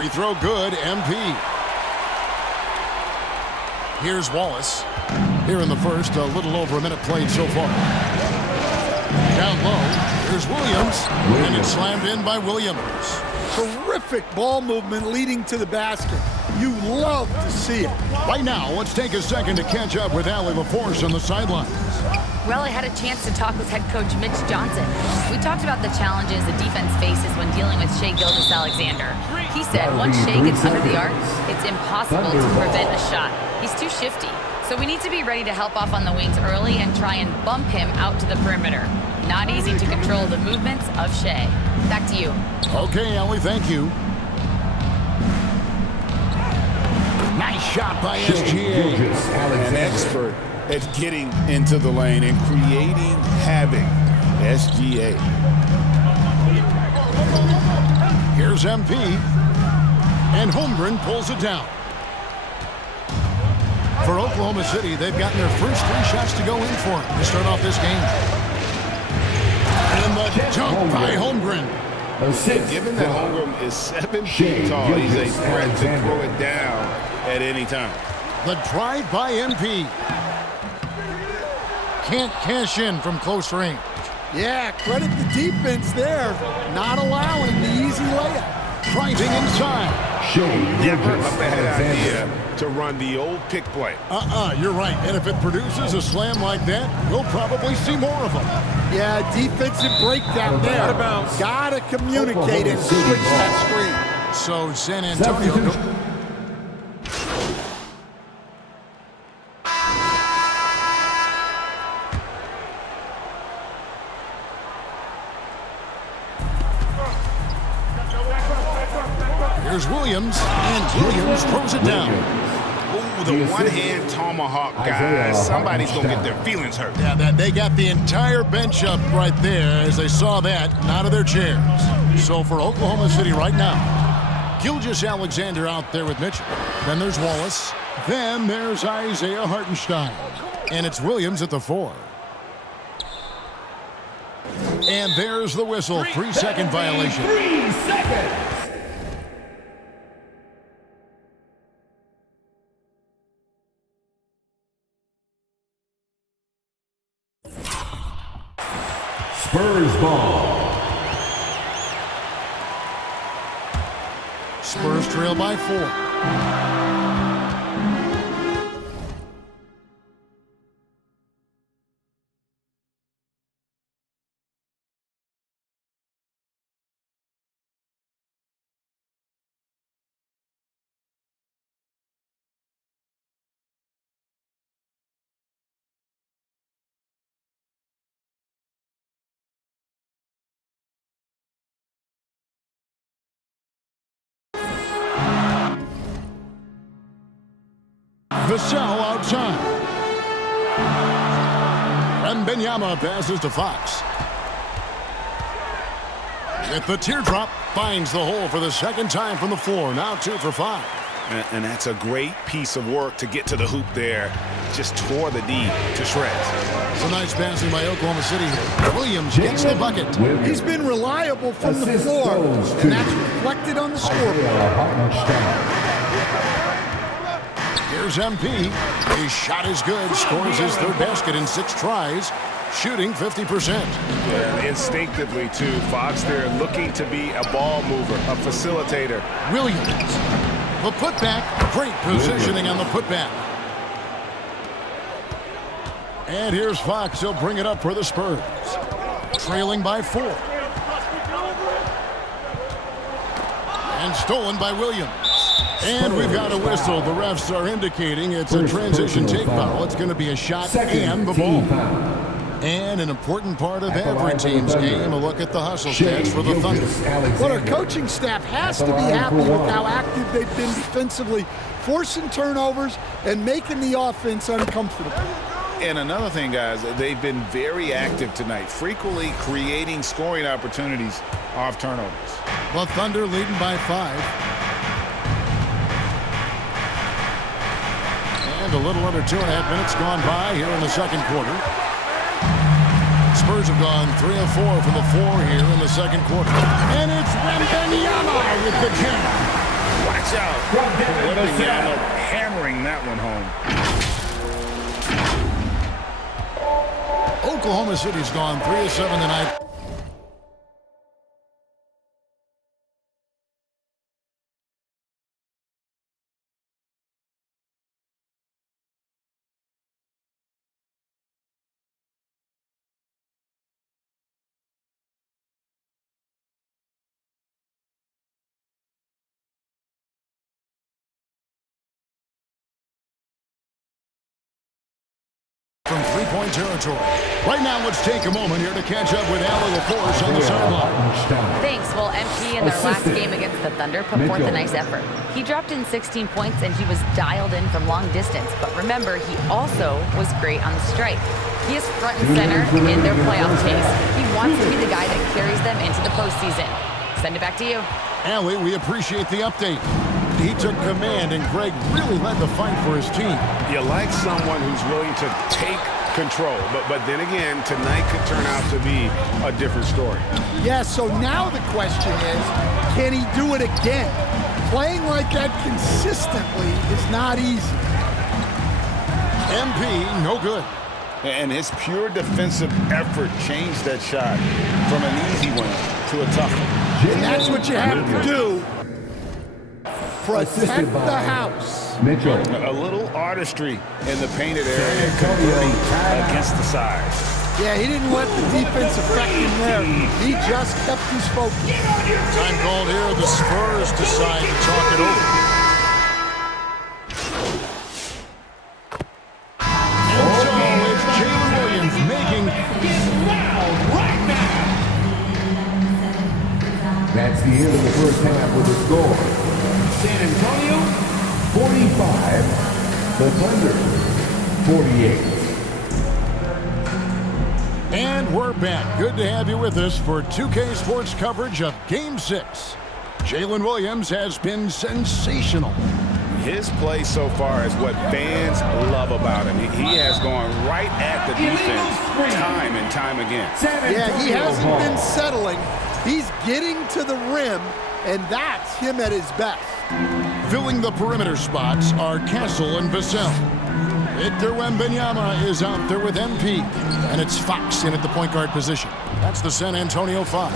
Free throw good, MP. Here's Wallace. Here in the first, a little over a minute played so far. Down low, here's Williams. And it's slammed in by Williams. Terrific ball movement leading to the basket. You love to see it. Right now, let's take a second to catch up with Allie LaForce on the sidelines. Well, I had a chance to talk with head coach Mitch Johnson. We talked about the challenges the defense faces when dealing with Shai Gilgeous-Alexander. He said once Shai gets under the arc, it's impossible to prevent a shot. He's too shifty. So we need to be ready to help off on the wings early and try and bump him out to the perimeter. Not easy to control the movements of Shai. Back to you. Okay, Allie, thank you. Nice shot by SGA. An expert at getting into the lane and creating havoc. SGA. Here's MP. And Holmgren pulls it down. For Oklahoma City, they've gotten their first 3 shots to go in for it to start off this game. And the dunk by Holmgren. Given that Holmgren is 7 feet tall, he's a threat to throw it down at any time. The drive by MP. Can't cash in from close range. Yeah, credit the defense there. Not allowing the easy layup. Driving inside. Never a bad idea to run the old pick play. You're right. And if it produces a slam like that, we'll probably see more of them. Yeah, defensive breakdown there. Gotta communicate and switch that screen. So San Antonio. Here's Williams, and Williams throws it down. Ooh, the one-hand tomahawk, guys. Somebody's going to get their feelings hurt. Yeah, they got the entire bench up right there as they saw that, and out of their chairs. So for Oklahoma City right now, Gilgeous-Alexander out there with Mitchell. Then there's Wallace. Then there's Isaiah Hartenstein. And it's Williams at the 4. And there's the whistle. 3-second violation. 3 seconds. Spurs ball. Spurs trail by 4. Vassell outside. Wembanyama passes to Fox. With the teardrop, finds the hole for the second time from the floor. Now 2 for 5. And that's a great piece of work to get to the hoop there. Just tore the D to shreds. Some nice passing by Oklahoma City here. Williams gets the bucket. He's been reliable from the floor, and that's reflected on the scoreboard. Here's MP. His shot is good. Scores his 3rd basket in 6 tries. Shooting 50%. Yeah, instinctively, too. Fox there looking to be a ball mover, a facilitator. Williams. The putback. Great positioning on the putback. And here's Fox. He'll bring it up for the Spurs. Trailing by 4. And stolen by Williams. And we've got a whistle. The refs are indicating it's a transition take foul. It's going to be a shot and the ball. And an important part of every team's game, a look at the hustle stats for the Thunder. But our coaching staff has to be happy with how active they've been defensively, forcing turnovers and making the offense uncomfortable. And another thing, guys, they've been very active tonight, frequently creating scoring opportunities off turnovers. The Thunder leading by 5. And a little under 2.5 minutes gone by here in the second quarter. Spurs have gone 3 of 4 from the floor here in the second quarter. And it's Wembanyama with the jam. Watch out. Wembanyama hammering that one home. Oklahoma City's gone 3 of 7 tonight. From three-point territory. Right now, let's take a moment here to catch up with Allie LaForce on the sideline. Thanks. Well, MP in their last game against the Thunder put forth a nice effort. He dropped in 16 points and he was dialed in from long distance. But remember, he also was great on the strike. He is front and center in their playoff chase. He wants to be the guy that carries them into the postseason. Send it back to you. Allie, we appreciate the update. He took command, and Greg really led the fight for his team. You like someone who's willing to take control, but then again, tonight could turn out to be a different story. Yeah, so now the question is, can he do it again? Playing like that consistently is not easy. MP, no good. And his pure defensive effort changed that shot from an easy one to a tough one. And that's what you have to do. Protect the house. Mitchell. A little artistry in the painted area, converting against the size. Yeah, he didn't let the defense affect him there. He just kept his focus. Time called here. The Spurs decide to talk it over. And so it's Jalen Williams making. That's the end of the first half with the score. San Antonio, 45. The Thunder, 48. And we're back. Good to have you with us for 2K Sports coverage of Game 6. Jalen Williams has been sensational. His play so far is what fans love about him. He has gone right at the defense time and time again. Yeah, he hasn't been settling. He's getting to the rim, and that's him at his best. Filling the perimeter spots are Castle and Vassell. Victor Wembanyama is out there with MP. And it's Fox in at the point guard position. That's the San Antonio 5.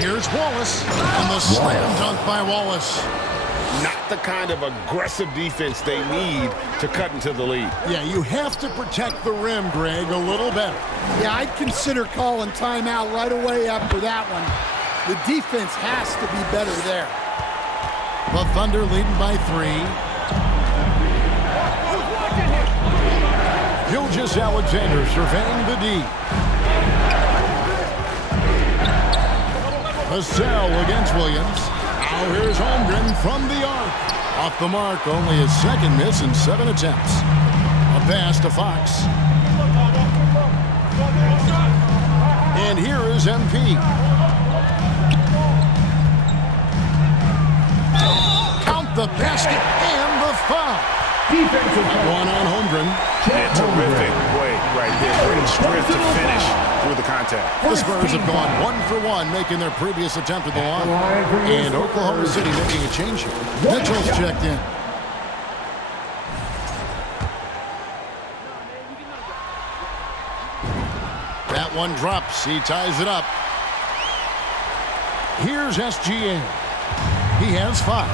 Here's Wallace. And the slam dunk by Wallace. Not the kind of aggressive defense they need to cut into the lead. Yeah, you have to protect the rim, Greg, a little better. Yeah, I'd consider calling timeout right away after that one. The defense has to be better there. The Thunder leading by 3. Gilgeous-Alexander surveying the D. Vassell against Williams. Now here's Holmgren from the arc. Off the mark, only his second miss in 7 attempts. A pass to Fox. And here is MP. Count the basket and the foul. Defensive One on Holmgren. And terrific way right there. Great strength to finish through the contact. The Spurs have gone 1 for 1, making their previous attempt at the line. And Oklahoma City making a change here. Mitchell's checked in. That one drops. He ties it up. Here's SGA. He has 5.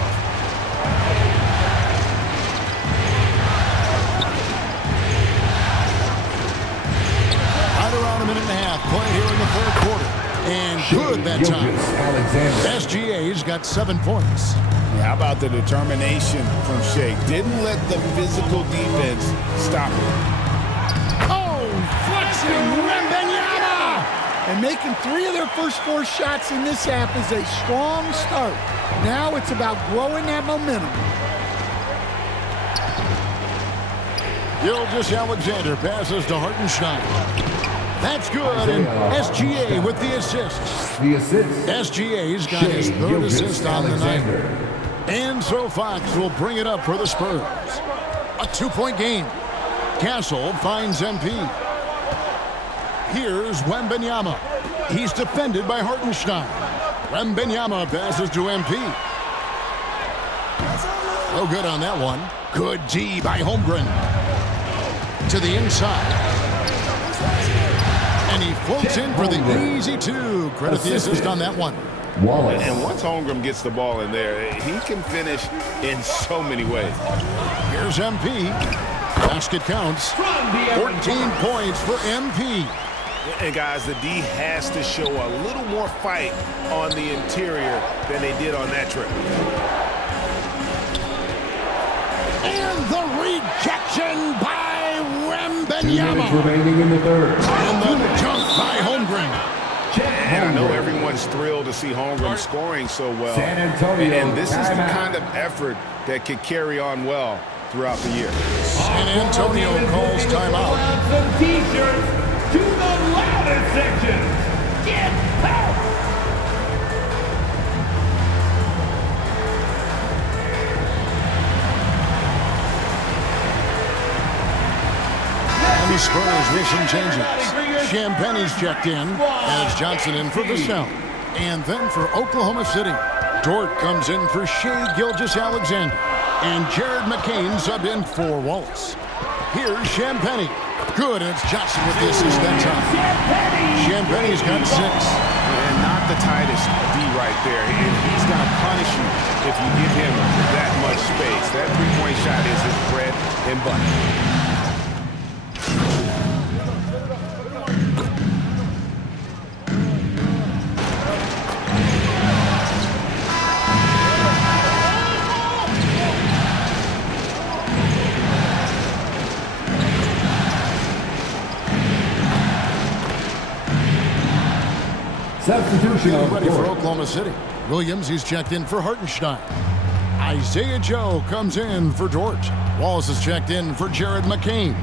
Right around a minute and a half play here in the third quarter. And good that time. SGA's got 7 points. How about the determination from Shea? Didn't let the physical defense stop him. Oh, flexing Wembanyama! And making 3 of their first 4 shots in this half is a strong start. Now it's about growing that momentum. Gilgeous-Alexander passes to Hartenstein. That's good, and SGA with the assist. The assist. SGA's got his 3rd assist on the night. And so Fox will bring it up for the Spurs. A 2-point game. Castle finds MP. Here's Wembanyama. He's defended by Hartenstein. Wembanyama passes to MP. No good on that one. Good D by Holmgren. To the inside. And he floats in for the easy two. Credit the assist on that one. Wallace. And once Holmgren gets the ball in there, he can finish in so many ways. Here's MP. Basket counts. 14 points for MP. And guys, the D has to show a little more fight on the interior than they did on that trip. And the rejection by 2 minutes Wembanyama. remaining in the third. And the dunk by Holmgren. And I know everyone's thrilled to see Holmgren scoring so well. San Antonio, And this is the timeout. kind of effort that could carry on well throughout the year. San Antonio calls timeout. Some t-shirts to the louder sections. Get back! And the Spurs with some changes. Champagne's checked in, and it's Johnson in for Vassell. And then for Oklahoma City, Dort comes in for Shai Gilgeous-Alexander. And Jared McCain sub in for Wallace. Here's Champagne. Good, and it's Johnson with the assist that time. Champagne's got 6. And not the tightest D right there. And he's going to punish you if you give him that much space. That three-point shot is his bread and butter. Substitution Getting on ready for court. Oklahoma City. Williams, he's checked in for Hartenstein. Isaiah Joe comes in for Dort. Wallace is checked in for Jared McCain.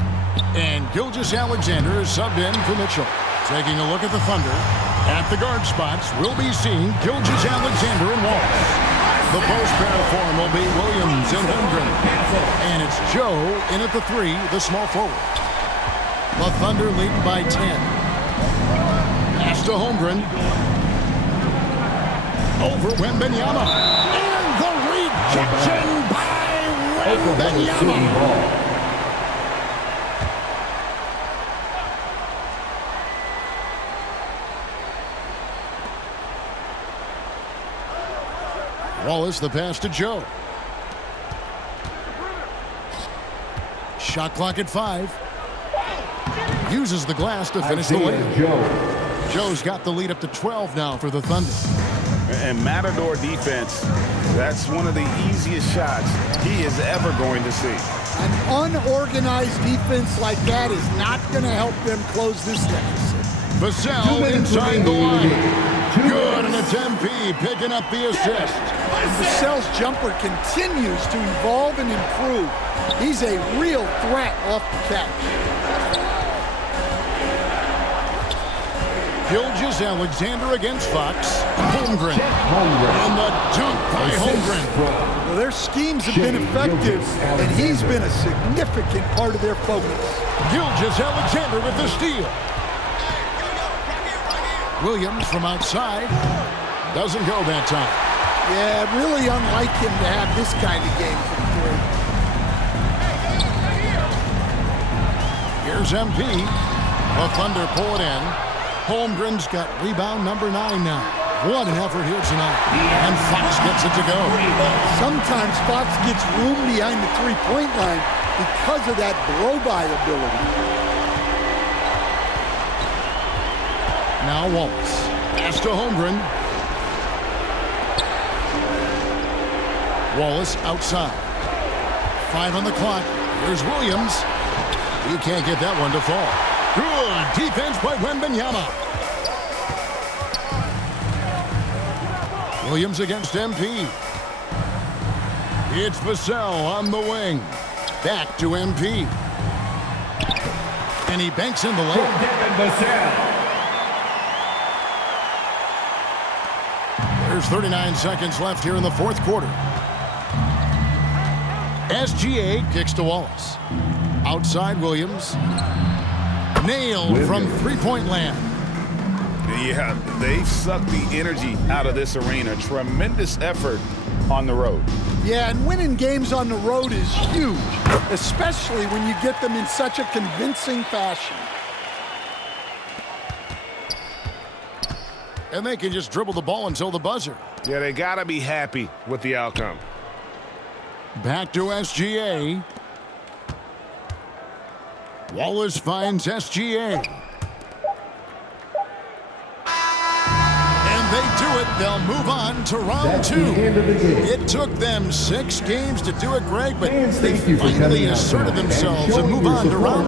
And Gilgeous-Alexander is subbed in for Mitchell. Taking a look at the Thunder. At the guard spots, we'll be seeing Gilgeous-Alexander and Wallace. The post pair form will be Williams and Holmgren. And it's Joe in at the 3, the small forward. The Thunder lead by 10. Pass to Holmgren. Over Wembanyama. And the rejection by Oklahoma City Wembanyama. ball. Wallace, the pass to Joe. Shot clock at 5. Uses the glass to finish the Isaiah layup. Joe. Joe's got the lead up to 12 now for the Thunder. And Matador defense, that's one of the easiest shots he is ever going to see. An unorganized defense like that is not going to help them close this deficit. 2 Vassell minutes inside the remaining. line. 2 Good, and minutes. it's MP picking up the assist. Vassell's jumper continues to evolve and improve. He's a real threat off the catch. Gilgeous-Alexander against Fox. Holmgren. Holmgren. And the dunk by Holmgren. Well, their schemes have been Shai effective, and he's Gilgeous-Alexander. been a significant part of their focus. Gilgeous-Alexander with the steal. Williams from outside. Doesn't go that time. Yeah, really unlike him to have this kind of game from three. Here's MP. The Thunder pull it in. Holmgren's got rebound number 9 now. What an effort here tonight. And Fox gets it to go. Sometimes Fox gets room behind the three-point line because of that blow-by ability. Now Wallace. Pass to Holmgren. Wallace outside. 5 on the clock. Here's Williams. He can't get that one to fall. Good defense by Wembanyama. Williams against MP. It's Vassell on the wing. Back to MP. And he banks in the layup. Devin Vassell. There's 39 seconds left here in the fourth quarter. SGA kicks to Wallace. Outside Williams. Nailed from three-point land. Yeah, they've sucked the energy out of this arena. Tremendous effort on the road. Yeah, and winning games on the road is huge, especially when you get them in such a convincing fashion. And they can just dribble the ball until the buzzer. Yeah, they got to be happy with the outcome. Back to SGA. Wallace finds SGA. And they do it. They'll move on to round That's the 2. end of the game. It took them 6 games to do it, Greg, but Fans, they thank you for finally coming out asserted tonight and themselves and showing move your on to support. round